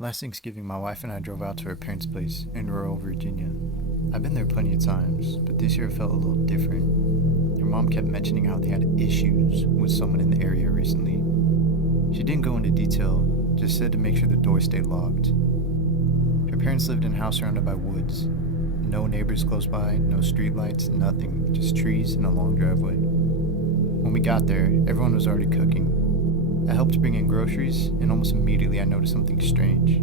Last Thanksgiving, my wife and I drove out to her parents' place in rural Virginia. I've been there plenty of times, but this year it felt a little different. Her mom kept mentioning how they had issues with someone in the area recently. She didn't go into detail, just said to make sure the door stayed locked. Her parents lived in a house surrounded by woods. No neighbors close by, no streetlights, nothing, just trees and a long driveway. When we got there, everyone was already cooking. I helped bring in groceries, and almost immediately I noticed something strange.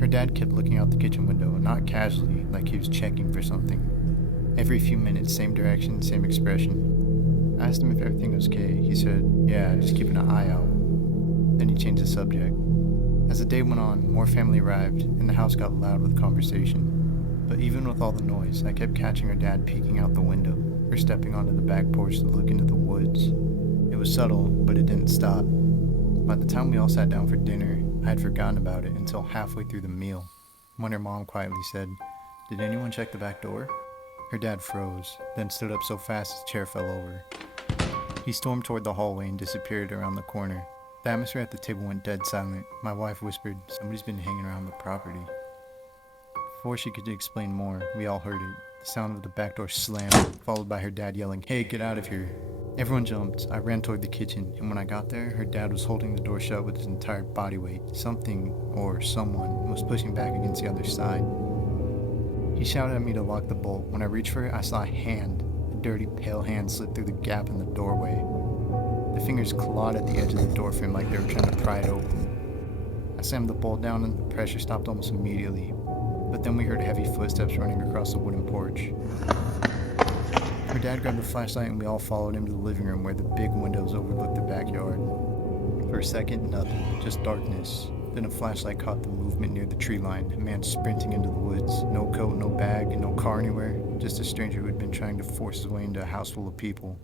Her dad kept looking out the kitchen window, not casually, like he was checking for something. Every few minutes, same direction, same expression. I asked him if everything was okay. He said, "Yeah, just keeping an eye out." Then he changed the subject. As the day went on, more family arrived, and the house got loud with conversation. But even with all the noise, I kept catching her dad peeking out the window, or stepping onto the back porch to look into the woods. It was subtle, but it didn't stop. By the time we all sat down for dinner, I had forgotten about it until halfway through the meal, when her mom quietly said, "Did anyone check the back door?" Her dad froze, then stood up so fast his chair fell over. He stormed toward the hallway and disappeared around the corner. The atmosphere at the table went dead silent. My wife whispered, "Somebody's been hanging around the property." Before she could explain more, we all heard it. The sound of the back door slam, followed by her dad yelling, "Hey, get out of here." Everyone jumped. I ran toward the kitchen, and when I got there, her dad was holding the door shut with his entire body weight. Something, or someone, was pushing back against the other side. He shouted at me to lock the bolt. When I reached for it, I saw a hand. A dirty, pale hand slid through the gap in the doorway. The fingers clawed at the edge of the door frame like they were trying to pry it open. I slammed the bolt down and the pressure stopped almost immediately. But then we heard heavy footsteps running across the wooden porch. Her dad grabbed a flashlight and we all followed him to the living room where the big windows overlooked the backyard. For a second, nothing, just darkness. Then a flashlight caught the movement near the tree line, a man sprinting into the woods. No coat, no bag, no car anywhere, just a stranger who had been trying to force his way into a house full of people.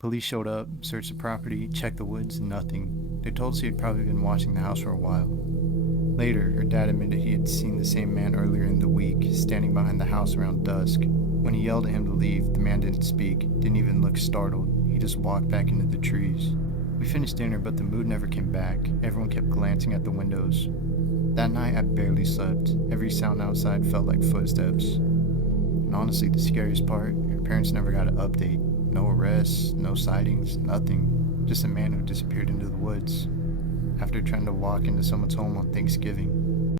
Police showed up, searched the property, checked the woods, nothing. They told us he had probably been watching the house for a while. Later, her dad admitted he had seen the same man earlier in the week, standing behind the house around dusk. When he yelled at him to leave, the man didn't speak, didn't even look startled. He just walked back into the trees. We finished dinner, but the mood never came back. Everyone kept glancing at the windows. That night, I barely slept. Every sound outside felt like footsteps. And honestly, the scariest part, her parents never got an update. No arrests, no sightings, nothing. Just a man who disappeared into the woods after trying to walk into someone's home on Thanksgiving.